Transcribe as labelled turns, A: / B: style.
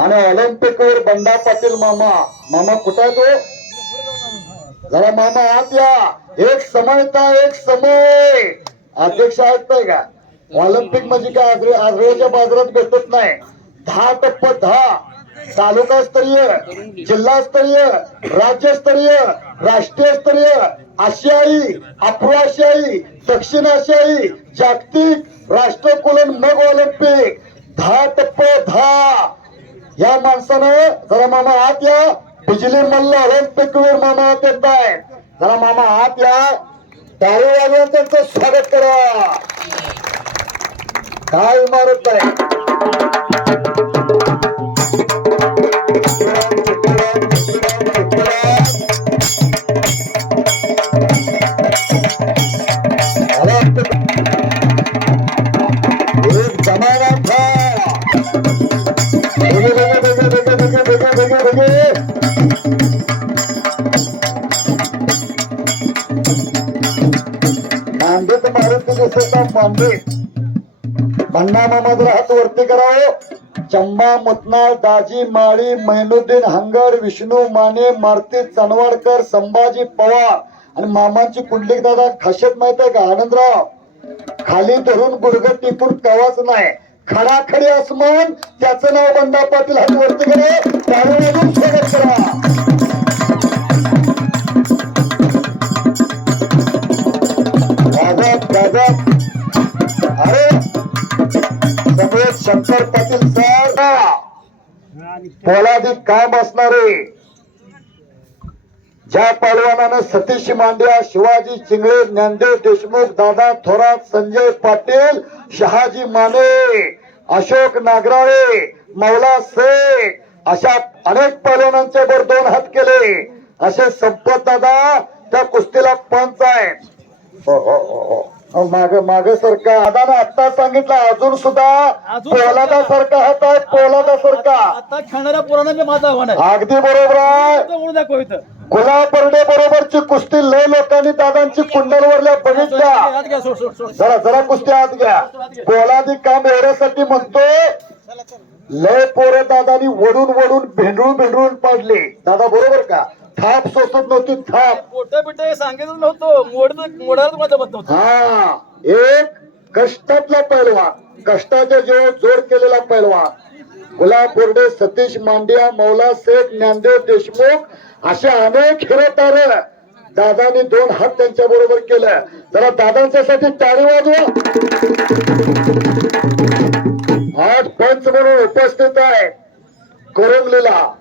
A: आणि ऑलिम्पिक वर बंडा पाटील मामा. मामा कुठं आहे तो? जरा मामा आत या. एक समयता एक समय. अध्यक्ष आहेत नाही का? ऑलिम्पिक म्हणजे काय? आजरे आजरेच्या बाजारात भेटत नाही. दहा टप्प दहा. तालुकास्तरीय जिल्हास्तरीय राज्यस्तरीय राष्ट्रीय स्तरीय आशियाई आफ्रो आशियाई दक्षिण आशियाई जागतिक राष्ट्रकुलन मग ऑलिम्पिक. दहा टप्प दहा. या माणसानं जरा मामा आत या. बिजली मल्ल ऑलिम्पिक मामा आत येत आहे जरा मामा आत या. टाळी वाजवून त्यांचं स्वागत करा. काय इमारत आहे? मांडीत मारुती दिसत मांडे. भन्ना मामा जरा हात वरती करावं हो. चंबा मुतनाळ दाजी माळी मैनुद्दीन हंगर विष्णू माने मारुती चनवाडकर संभाजी पवार आणि मामांची कुंडलिक दादा खाशेत माहीत आहे का आनंदराव? खाली धरून गुडघ टिपून कवाच नाही. खडाखडी असमान त्याचं नाव बंडा पाटील हात वरती करे हो. टाळी स्वागत करा. अरे सगळे शंकर पाटील सर पोलादी काम असणारे. ज्या पहलवानानं सतीश मांड्या शिवाजी चिंगळे ज्ञानदेव देशमुख दादा थोरात संजय पाटील शहाजी माने अशोक नागराळे मौला शेख अशा अनेक पहलवानांच्या वर दोन हात केले. असे संपत दादा त्या कुस्तीला पंच आहेत. हो हो हो हो. माग माग सरका दादानं आता सांगितलं अजून सुद्धा पोलादा सारखा हात आहे पोलादा सारखा
B: आता खेळणाऱ्या पोरांना मी माझं आव्हान आहे.
A: अगदी बरोबर आहे.
B: दाखव इथं.
A: गुलाबर्डे बरोबरची कुस्ती लय लोकांनी दादांची बघितल्या.
B: सोड, सोड, सोड.
A: जरा जरा कुस्ती आत घ्या. पोलादी काम एवढ्यासाठी म्हणतो लय पोरं दादानी वडून वडून भेंडळून भेंडळून पाडले. दादा बरोबर का? थाप सोसत नव्हती थाप.
B: पोटं बिटं सांगितलं नव्हतं. मोड मोडायला तुम्हाला जमत नव्हतं.
A: हा एक कष्टातला पैलवान कष्टाच्या जीव जोड केलेला पैलवान गुलाब बोर्डे सतीश मांडिया मौला शेख ज्ञानदेव देशमुख असे अनेक हिरोतार दादानी दोन हात त्यांच्या बरोबर केलं. जरा दादांच्यासाठी टाळी वाजवा. आज पंच म्हणून उपस्थित आहे. कोरंगलीला.